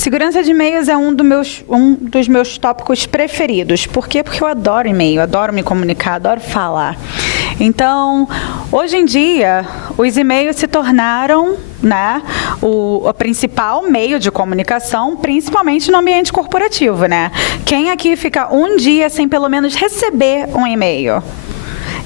Segurança de e-mails é um dos meus tópicos preferidos. Por quê? Porque eu adoro e-mail, adoro me comunicar, adoro falar. Então, hoje em dia, os e-mails se tornaram, né, o principal meio de comunicação, principalmente no ambiente corporativo, né? Quem aqui fica um dia sem pelo menos receber um e-mail?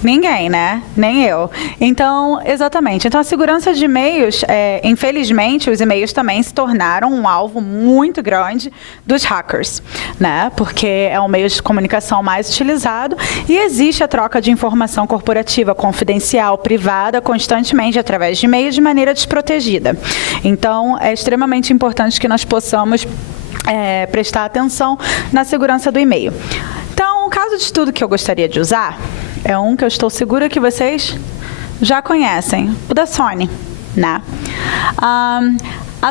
Ninguém, né? Nem eu. Então, exatamente. Então, a segurança de e-mails, infelizmente, os e-mails também se tornaram um alvo muito grande dos hackers, né? Porque é o meio de comunicação mais utilizado e existe a troca de informação corporativa confidencial, privada, constantemente através de e-mails de maneira desprotegida. Então, é extremamente importante que nós possamos prestar atenção na segurança do e-mail. Então, o caso de estudo que eu gostaria de usar é um que eu estou segura que vocês já conhecem, o da Sony, né? A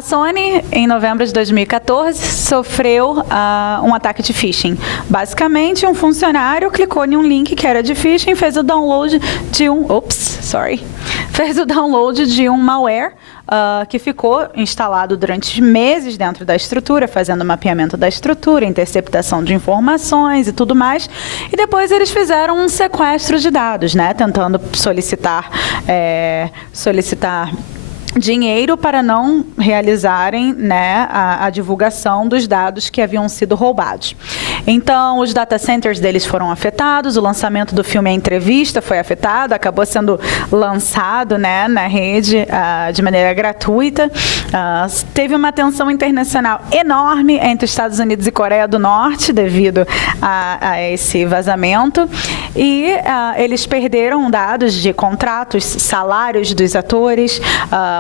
Sony, em novembro de 2014, sofreu um ataque de phishing. Basicamente, um funcionário clicou em um link que era de phishing, fez o download de um malware que ficou instalado durante meses dentro da estrutura, fazendo mapeamento da estrutura, interceptação de informações e tudo mais. E depois eles fizeram um sequestro de dados, né? Tentando solicitar dinheiro para não realizarem, né, a divulgação dos dados que haviam sido roubados. Então, os data centers deles foram afetados, o lançamento do filme A Entrevista foi afetado, acabou sendo lançado, né, na rede de maneira gratuita. Teve uma tensão internacional enorme entre Estados Unidos e Coreia do Norte devido a esse vazamento. E eles perderam dados de contratos, salários dos atores,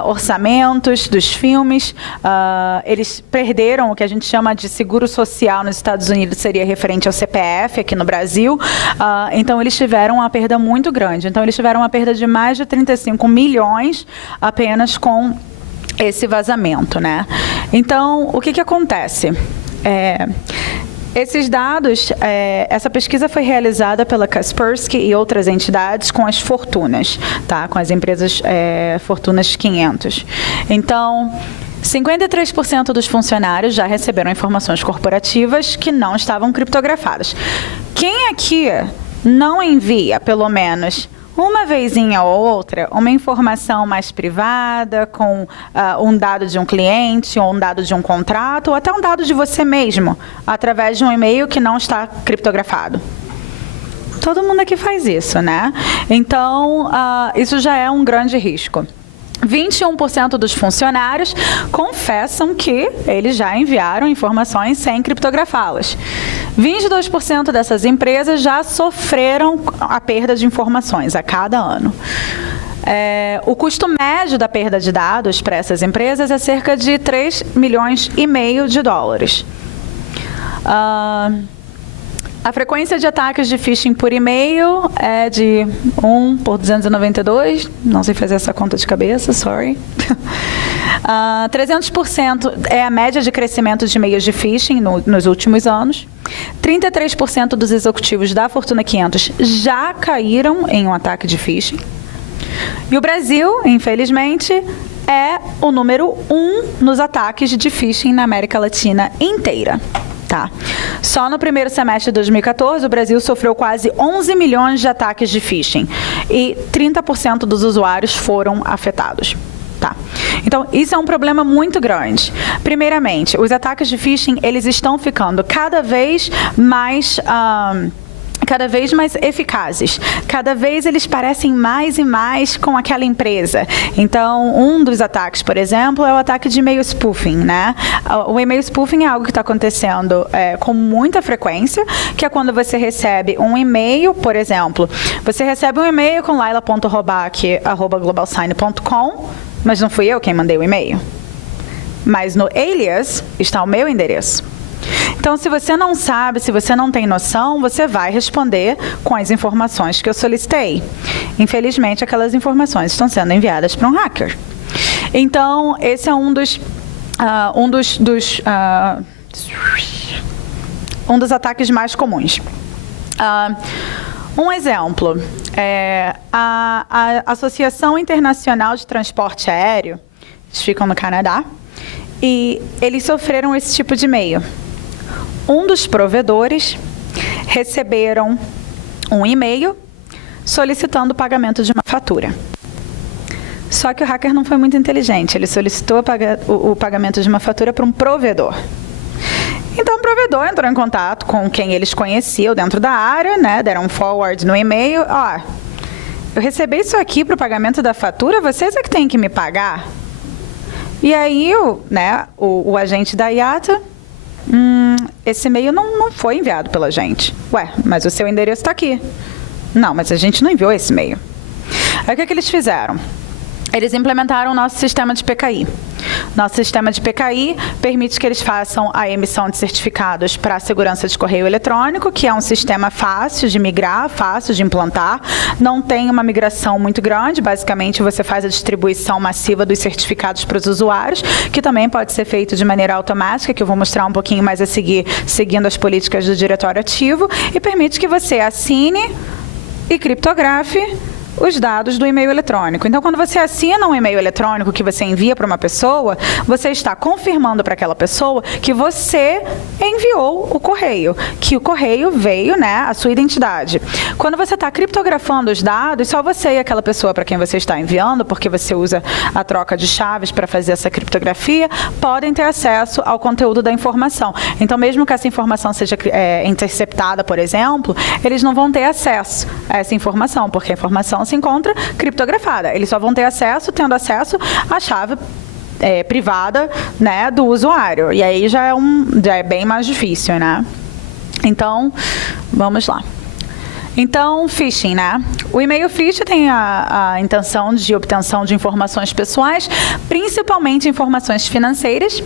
orçamentos dos filmes, eles perderam o que a gente chama de seguro social nos Estados Unidos, seria referente ao CPF aqui no Brasil, então eles tiveram uma perda muito grande, então eles tiveram uma perda de mais de 35 milhões apenas com esse vazamento, né? Então, o que acontece? Esses dados, essa pesquisa foi realizada pela Kaspersky e outras entidades com as fortunas, tá? Com as empresas Fortunas 500. Então, 53% dos funcionários já receberam informações corporativas que não estavam criptografadas. Quem aqui não envia, pelo menos uma vezinha ou outra, uma informação mais privada, com um dado de um cliente, ou um dado de um contrato, ou até um dado de você mesmo, através de um e-mail que não está criptografado? Todo mundo aqui faz isso, né? Então, isso já é um grande risco. 21% dos funcionários confessam que eles já enviaram informações sem criptografá-las. 22% dessas empresas já sofreram a perda de informações a cada ano. O custo médio da perda de dados para essas empresas é cerca de 3,5 milhões de dólares. A frequência de ataques de phishing por e-mail é de 1 por 292, não sei fazer essa conta de cabeça, sorry. 300% é a média de crescimento de e-mails de phishing nos últimos anos. 33% dos executivos da Fortuna 500 já caíram em um ataque de phishing. E o Brasil, infelizmente, é o número 1 nos ataques de phishing na América Latina inteira. Tá. Só no primeiro semestre de 2014, o Brasil sofreu quase 11 milhões de ataques de phishing e 30% dos usuários foram afetados. Tá. Então, isso é um problema muito grande. Primeiramente, os ataques de phishing, eles estão ficando cada vez mais eficazes. Cada vez eles parecem mais e mais com aquela empresa. Então, um dos ataques, por exemplo, é o ataque de e-mail spoofing, né? O e-mail spoofing é algo que está acontecendo com muita frequência, que é quando você recebe um e-mail, por exemplo, você recebe um e-mail com laila.robac@globalsign.com, mas não fui eu quem mandei o e-mail. Mas no alias está o meu endereço. Então, se você não sabe, se você não tem noção, você vai responder com as informações que eu solicitei. Infelizmente, aquelas informações estão sendo enviadas para um hacker. Então, esse é um dos ataques mais comuns. Um exemplo, a Associação Internacional de Transporte Aéreo, eles ficam no Canadá, e eles sofreram esse tipo de e-mail. Um dos provedores receberam um e-mail solicitando o pagamento de uma fatura. Só que o hacker não foi muito inteligente, ele solicitou o pagamento de uma fatura para um provedor. Então, o provedor entrou em contato com quem eles conheciam dentro da área, né? Deram um forward no e-mail. Ó, eu recebi isso aqui para o pagamento da fatura, vocês é que têm que me pagar? E aí, o agente da IATA, esse e-mail não foi enviado pela gente. Ué, mas o seu endereço está aqui. Não, mas a gente não enviou esse e-mail. Aí, o que eles fizeram? Eles implementaram o nosso sistema de PKI. Nosso sistema de PKI permite que eles façam a emissão de certificados para a segurança de correio eletrônico, que é um sistema fácil de migrar, fácil de implantar. Não tem uma migração muito grande, basicamente você faz a distribuição massiva dos certificados para os usuários, que também pode ser feito de maneira automática, que eu vou mostrar um pouquinho mais a seguir, seguindo as políticas do diretório ativo, e permite que você assine e criptografe os dados do e-mail eletrônico. Então, quando você assina um e-mail eletrônico que você envia para uma pessoa, você está confirmando para aquela pessoa que você enviou o correio, que o correio veio, a sua identidade. Quando você está criptografando os dados, só você e aquela pessoa para quem você está enviando, porque você usa a troca de chaves para fazer essa criptografia, podem ter acesso ao conteúdo da informação. Então, mesmo que essa informação seja interceptada, por exemplo, eles não vão ter acesso a essa informação, porque a informação se encontra criptografada. Eles só vão ter acesso tendo acesso à chave privada, do usuário. E aí já é bem mais difícil, Então, vamos lá. Então, phishing, O e-mail phishing tem a intenção de obtenção de informações pessoais, principalmente informações financeiras.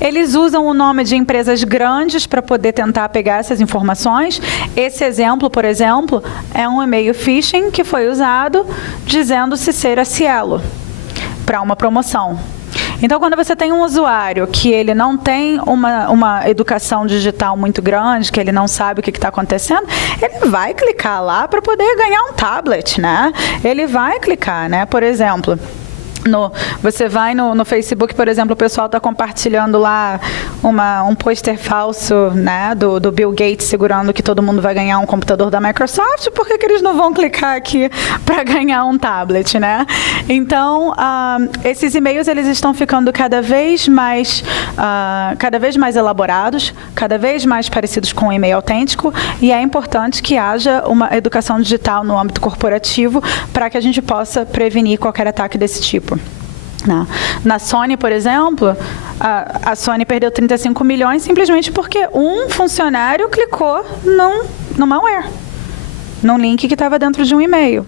Eles usam o nome de empresas grandes para poder tentar pegar essas informações. Esse exemplo, por exemplo, é um e-mail phishing que foi usado dizendo-se ser a Cielo para uma promoção. Então, quando você tem um usuário que ele não tem uma educação digital muito grande, que ele não sabe o que está acontecendo, ele vai clicar lá para poder ganhar um tablet, Ele vai clicar, Por exemplo, você vai no Facebook, por exemplo, o pessoal está compartilhando lá um pôster falso, do Bill Gates segurando que todo mundo vai ganhar um computador da Microsoft. Por que eles não vão clicar aqui para ganhar um tablet, Então, esses e-mails eles estão ficando cada vez mais elaborados, cada vez mais parecidos com um e-mail autêntico, e é importante que haja uma educação digital no âmbito corporativo para que a gente possa prevenir qualquer ataque desse tipo. Na Sony, por exemplo, a Sony perdeu 35 milhões simplesmente porque um funcionário clicou no malware, num link que estava dentro de um e-mail.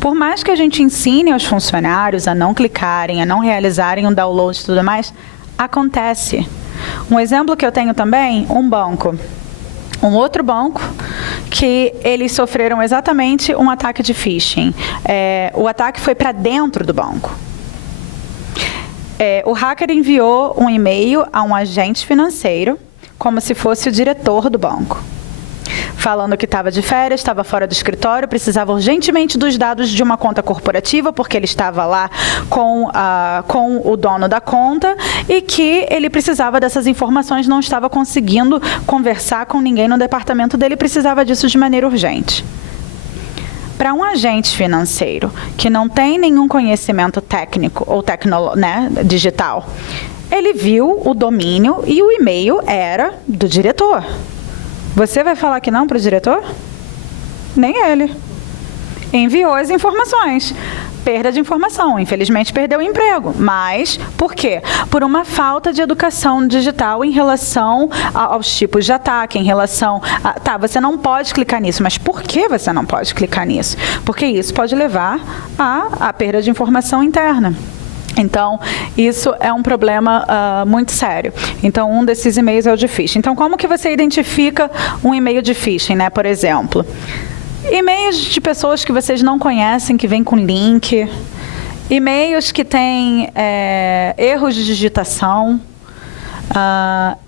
Por mais que a gente ensine aos funcionários a não clicarem, a não realizarem um download e tudo mais, acontece. Um exemplo que eu tenho também, um banco. Um outro banco que eles sofreram exatamente um ataque de phishing. O ataque foi para dentro do banco. O hacker enviou um e-mail a um agente financeiro, como se fosse o diretor do banco, falando que estava de férias, estava fora do escritório, precisava urgentemente dos dados de uma conta corporativa, porque ele estava lá com o dono da conta, e que ele precisava dessas informações, não estava conseguindo conversar com ninguém no departamento dele, precisava disso de maneira urgente. Para um agente financeiro que não tem nenhum conhecimento técnico ou digital, ele viu o domínio e o e-mail era do diretor. Você vai falar que não para o diretor? Nem ele. Enviou as informações. Perda de informação. Infelizmente, perdeu o emprego. Mas, por quê? Por uma falta de educação digital em relação aos tipos de ataque, em relação a... você não pode clicar nisso. Mas por que você não pode clicar nisso? Porque isso pode levar à perda de informação interna. Então, isso é um problema muito sério. Então, um desses e-mails é o de phishing. Então, como que você identifica um e-mail de phishing, por exemplo? E-mails de pessoas que vocês não conhecem, que vêm com link. E-mails que têm erros de digitação.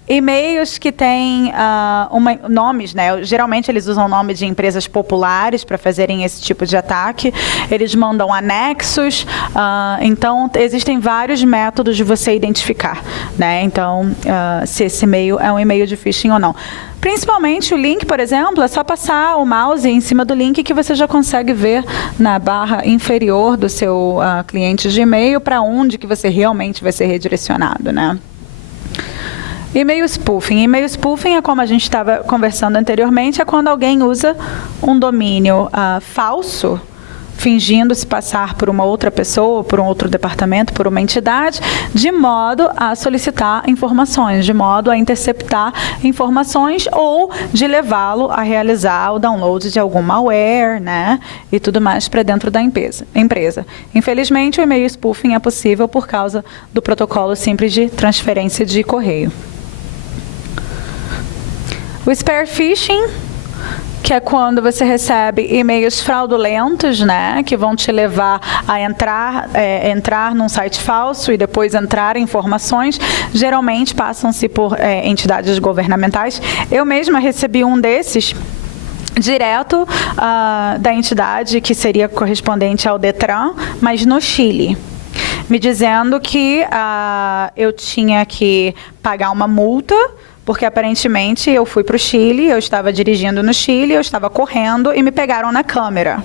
E-mails que têm nomes, né? Geralmente eles usam nome de empresas populares para fazerem esse tipo de ataque. Eles mandam anexos. Então, existem vários métodos de você identificar, né? Então, se esse e-mail é um e-mail de phishing ou não. Principalmente o link, por exemplo, é só passar o mouse em cima do link que você já consegue ver na barra inferior do seu cliente de e-mail para onde que você realmente vai ser redirecionado, né? E-mail spoofing. E-mail spoofing é como a gente estava conversando anteriormente, é quando alguém usa um domínio falso, fingindo se passar por uma outra pessoa, por um outro departamento, por uma entidade, de modo a solicitar informações, de modo a interceptar informações ou de levá-lo a realizar o download de algum malware, né, e tudo mais para dentro da empresa. Infelizmente, o e-mail spoofing é possível por causa do protocolo simples de transferência de correio. O spear phishing, que é quando você recebe e-mails fraudulentos, né, que vão te levar a entrar num site falso e depois entrar em informações, geralmente passam-se por entidades governamentais. Eu mesma recebi um desses direto da entidade que seria correspondente ao Detran, mas no Chile, me dizendo que eu tinha que pagar uma multa, porque aparentemente eu fui para o Chile, eu estava dirigindo no Chile, eu estava correndo e me pegaram na câmera.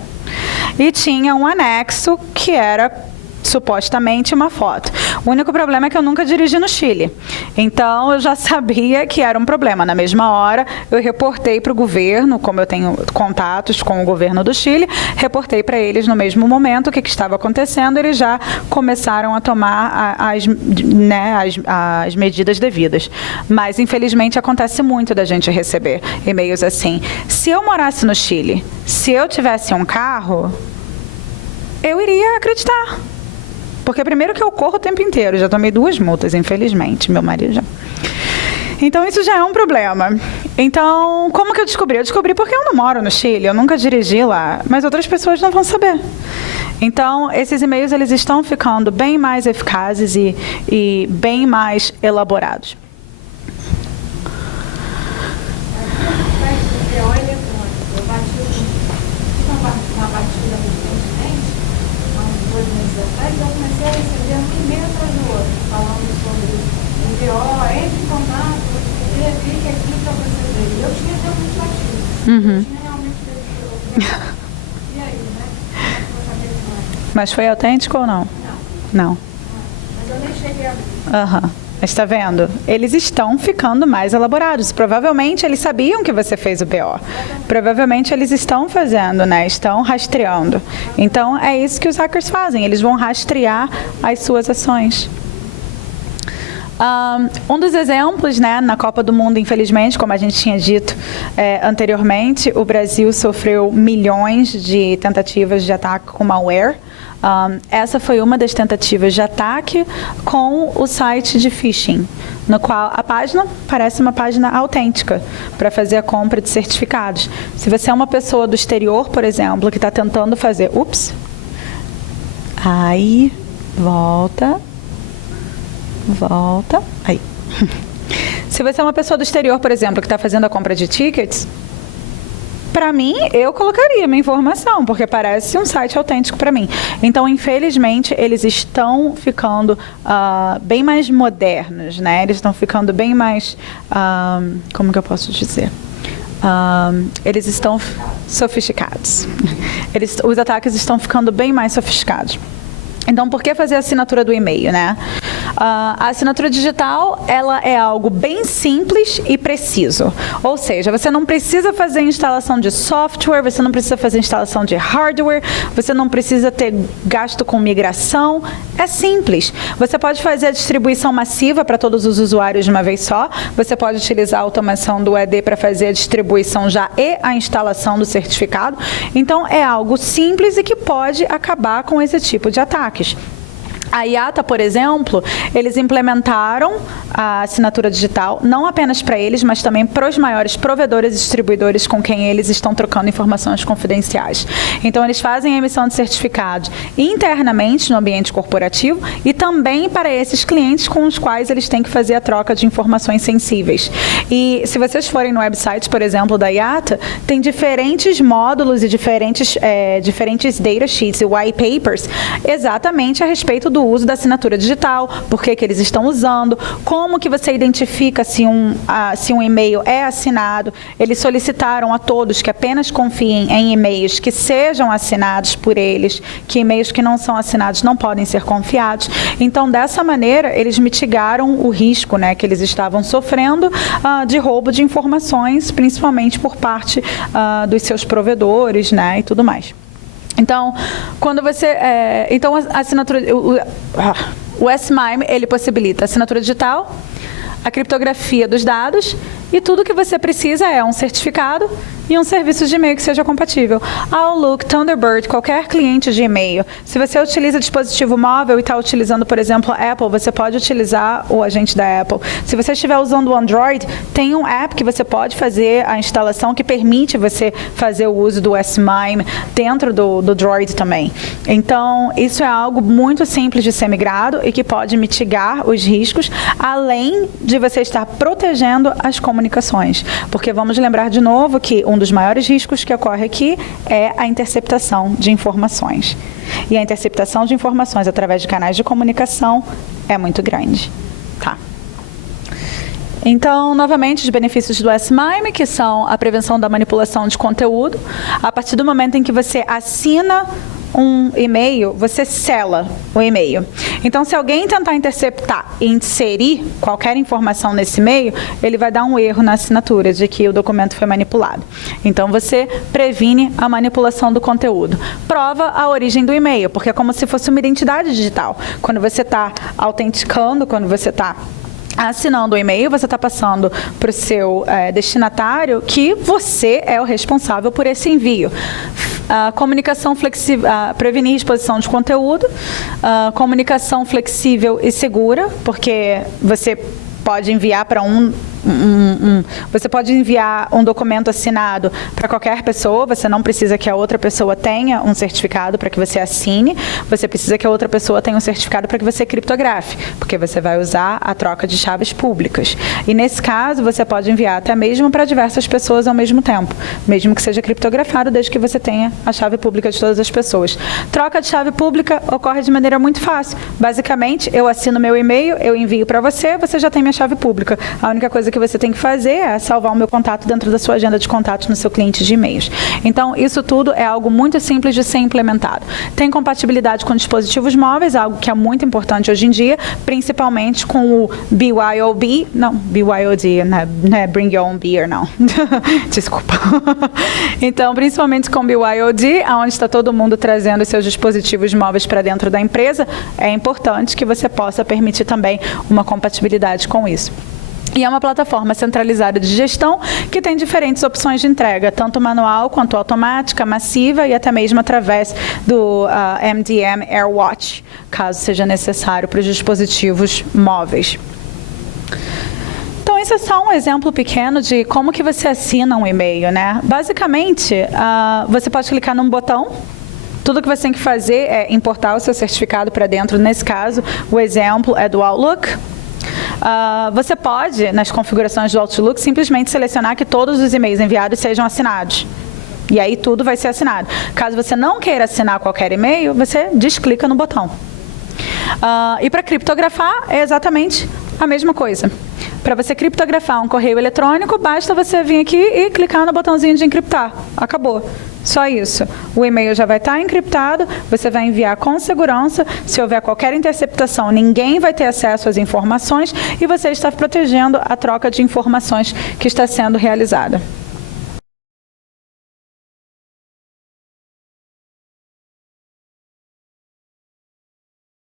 E tinha um anexo que era supostamente uma foto. O único problema é que eu nunca dirigi no Chile. Então, eu já sabia que era um problema. Na mesma hora, eu reportei para o governo, como eu tenho contatos com o governo do Chile, reportei para eles no mesmo momento o que estava acontecendo. Eles já começaram a tomar as medidas devidas. Mas, infelizmente, acontece muito da gente receber e-mails assim. Se eu morasse no Chile, se eu tivesse um carro, eu iria acreditar. Porque primeiro que eu corro o tempo inteiro, já tomei 2 multas, infelizmente, meu marido já. Então, isso já é um problema. Então, como que eu descobri? Eu descobri porque eu não moro no Chile, eu nunca dirigi lá, mas outras pessoas não vão saber. Então, esses e-mails, eles estão ficando bem mais eficazes e bem mais elaborados. Eu comecei a receber um e-mail atrás do outro, falando sobre o BO, entre em contato, clique aqui para você ver. Eu tinha realmente batido. Eu tinha realmente feito. E aí, né? Como saber que não é? Mas foi autêntico ou não? Não. Mas eu nem cheguei a ver. Mas está vendo? Eles estão ficando mais elaborados. Provavelmente eles sabiam que você fez o BO. Provavelmente eles estão fazendo, né? Estão rastreando. Então é isso que os hackers fazem. Eles vão rastrear as suas ações. Um dos exemplos, né, na Copa do Mundo, infelizmente, como a gente tinha dito anteriormente, o Brasil sofreu milhões de tentativas de ataque com malware. Essa foi uma das tentativas de ataque com o site de phishing, no qual a página parece uma página autêntica para fazer a compra de certificados. Se você é uma pessoa do exterior, por exemplo, que está tentando fazer... Aí, volta, aí. Se você é uma pessoa do exterior, por exemplo, que está fazendo a compra de tickets, para mim, eu colocaria minha informação, porque parece um site autêntico para mim. Então, infelizmente, eles estão ficando bem mais modernos, né? Eles estão ficando bem mais... como que eu posso dizer? Eles estão sofisticados. Os ataques estão ficando bem mais sofisticados. Então, por que fazer a assinatura do e-mail, né? A assinatura digital, ela é algo bem simples e preciso. Ou seja, você não precisa fazer instalação de software, você não precisa fazer instalação de hardware, você não precisa ter gasto com migração. É simples. Você pode fazer a distribuição massiva para todos os usuários de uma vez só. Você pode utilizar a automação do ED para fazer a distribuição já e a instalação do certificado. Então, é algo simples e que pode acabar com esse tipo de ataques. A IATA, por exemplo, eles implementaram a assinatura digital, não apenas para eles, mas também para os maiores provedores e distribuidores com quem eles estão trocando informações confidenciais. Então, eles fazem a emissão de certificados internamente no ambiente corporativo e também para esses clientes com os quais eles têm que fazer a troca de informações sensíveis. E se vocês forem no website, por exemplo, da IATA, tem diferentes módulos e diferentes data sheets e white papers exatamente a respeito do uso da assinatura digital, por que eles estão usando, como que você identifica se um e-mail é assinado. Eles solicitaram a todos que apenas confiem em e-mails que sejam assinados por eles, que e-mails que não são assinados não podem ser confiados. Então, dessa maneira, eles mitigaram o risco, né, que eles estavam sofrendo de roubo de informações, principalmente por parte dos seus provedores, né, e tudo mais. Então, quando você... então, a assinatura... O S-MIME, ele possibilita a assinatura digital, a criptografia dos dados e tudo que você precisa é um certificado e um serviço de e-mail que seja compatível. Outlook, Thunderbird, qualquer cliente de e-mail. Se você utiliza dispositivo móvel e está utilizando, por exemplo, a Apple, você pode utilizar o agente da Apple. Se você estiver usando o Android, tem um app que você pode fazer a instalação que permite você fazer o uso do S-MIME dentro do Droid também. Então, isso é algo muito simples de ser migrado e que pode mitigar os riscos, além de você estar protegendo as comunicações. Porque vamos lembrar de novo que um dos maiores riscos que ocorre aqui é a interceptação de informações. E a interceptação de informações através de canais de comunicação é muito grande. Tá. Então, novamente, os benefícios do S-MIME, que são a prevenção da manipulação de conteúdo. A partir do momento em que você assina um e-mail, você sela o e-mail. Então, se alguém tentar interceptar e inserir qualquer informação nesse e-mail, ele vai dar um erro na assinatura de que o documento foi manipulado. Então, você previne a manipulação do conteúdo. Prova a origem do e-mail, porque é como se fosse uma identidade digital. Quando você está autenticando, quando você está assinando o e-mail, você está passando para o seu destinatário que você é o responsável por esse envio. Comunicação flexível, prevenir exposição de conteúdo, comunicação flexível e segura, porque você pode enviar para você pode enviar um documento assinado para qualquer pessoa, você não precisa que a outra pessoa tenha um certificado para que você assine, você precisa que a outra pessoa tenha um certificado para que você criptografe, porque você vai usar a troca de chaves públicas. E nesse caso, você pode enviar até mesmo para diversas pessoas ao mesmo tempo, mesmo que seja criptografado, desde que você tenha a chave pública de todas as pessoas. Troca de chave pública ocorre de maneira muito fácil. Basicamente, eu assino meu e-mail, eu envio para você, você já tem minha chave pública. A única coisa que você tem que fazer é salvar o meu contato dentro da sua agenda de contatos no seu cliente de e-mails. Então, isso tudo é algo muito simples de ser implementado. Tem compatibilidade com dispositivos móveis, algo que é muito importante hoje em dia, principalmente com o BYOB, não, BYOD, não é Bring Your Own Beer, não. Desculpa. Então, principalmente com o BYOD, onde está todo mundo trazendo seus dispositivos móveis para dentro da empresa, é importante que você possa permitir também uma compatibilidade com isso. E é uma plataforma centralizada de gestão que tem diferentes opções de entrega, tanto manual quanto automática, massiva e até mesmo através do MDM AirWatch, caso seja necessário para os dispositivos móveis. Então, isso é só um exemplo pequeno de como que você assina um e-mail, né? Basicamente, você pode clicar num botão. Tudo que você tem que fazer é importar o seu certificado para dentro. Nesse caso, o exemplo é do Outlook. Você pode, nas configurações do Outlook, simplesmente selecionar que todos os e-mails enviados sejam assinados. E aí tudo vai ser assinado. Caso você não queira assinar qualquer e-mail, você desclica no botão. E para criptografar é exatamente a mesma coisa. Para você criptografar um correio eletrônico, basta você vir aqui e clicar no botãozinho de encriptar. Acabou. Só isso. O e-mail já vai estar encriptado, você vai enviar com segurança. Se houver qualquer interceptação, ninguém vai ter acesso às informações e você está protegendo a troca de informações que está sendo realizada.